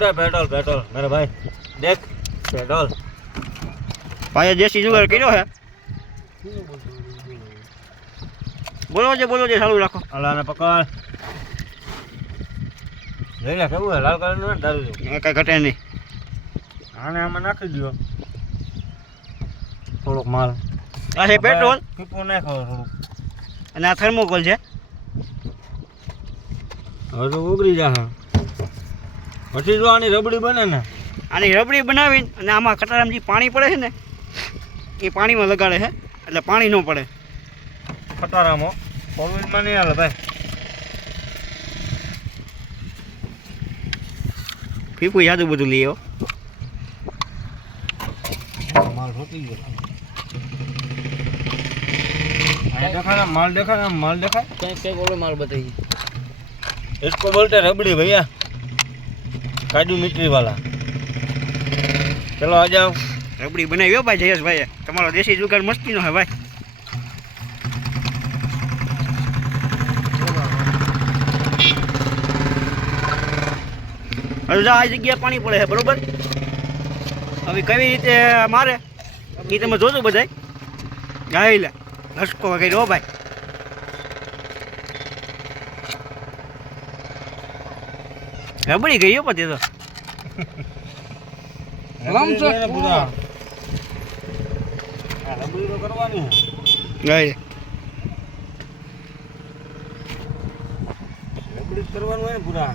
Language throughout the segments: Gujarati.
पेट्रोल पेट्रोल मेरे भाई देख पेट्रोल भाई देसी जुगाड़ કર્યો હે બોલો જે ચાલુ રાખો अल्लाह ने पकड़ ले ले केवू है लाल कलर नो दारू કઈ ઘટે નહીં आने आमा नाखी दियो થોડોક માલ આ છે પેટ્રોલ પીપો નાખો થોડું અને આ થર્મોકોલ છે હવે તો ઉગરી જાહે પછી જો આની રબડી બને ને આની રબડી બનાવીને અને આમાં કટારામાં જે પાણી પડે છે ને એ પાણીમાં લગાડે છે એટલે પાણી ન પડે ખટારામાં કોવિડમાં નહીં હાલે ભાઈ ફીફું યાદ બધું લઈ આવો माल होती है देखा ना माल देखा क्या बोलो माल बताइए इसको बोलते रबड़ी भैया काजू मिट्टी वाला चलो आ जाओ રબડી બનાવ્યો ભાઈ જયેશભાઈ તમારો દેશી જુગાડ મસ્તીનો હે ભાઈ હવે આ જગ્યાએ પાણી પડે છે બરોબર હવે કેવી રીતે મારે એ તમે જોજો બધાય ગાઈ લે લસકો કર્યો ભાઈ રબડી ગઈ હો પછી તો રબડી તો કરવાની ગાઈ રબડી કરવાનું હોય ને પૂરા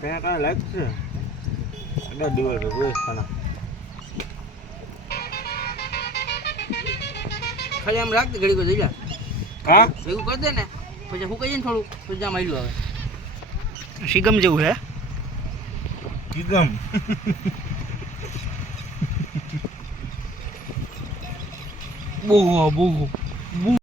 ત્યાં કાંઈ લાગશે અઢાર દિવસ રોજ ખાના ખાલી આમ રાખતી ઘડી કોઈ જઈ જા હા એવું કરી દે ને પછી હું કહીએ ને થોડું પછી જામ આવ્યું હવે શિગમ જેવું હે શિગમ બહુ